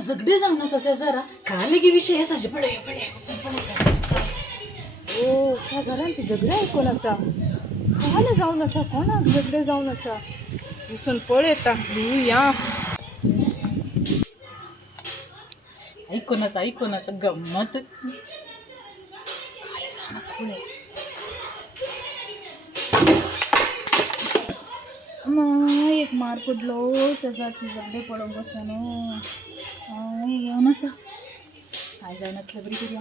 जगडे जाऊन असा जरा काले की विषय असायचे पळे ओ त्या घरान ते झगडे ऐकून असा कोणाला जाऊन असा कोणाक झगडे जाऊन असा उसून पळ येता या ऐकूनच गंमत काले जाऊन असं पुढे एक मार पडलो ससाची झगडे पडून बसून येऊन असं काय जायना खबरी करूया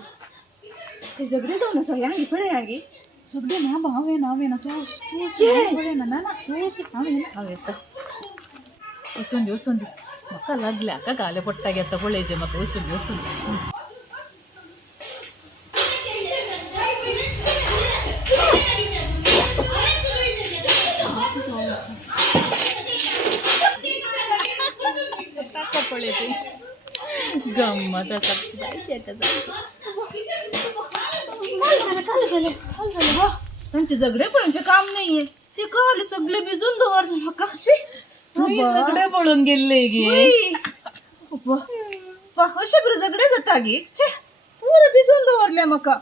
ते झगडे जाऊन असं यांगी पळे यांगी झगडे ना भावे ना तू पळे ना तू हांव येता वसून दी म्हाका लागल्या का गाले पडटा घेता पळयचे म्हाका वसून दी पळे ते गंमत असा जायचे त्यांचे झगडे पडायचे काम नाहीये ते कळले सगळे भिजून दवरले म्हाका सगळे पळून गेले गे अशे बरे झगडे जाता गे पुरे भिजून दवरले म्हाका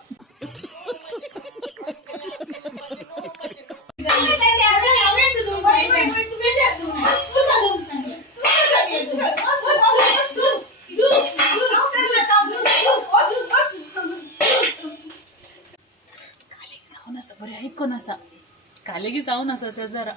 बरे ऐकून असा कालेगी जाऊन असा जरा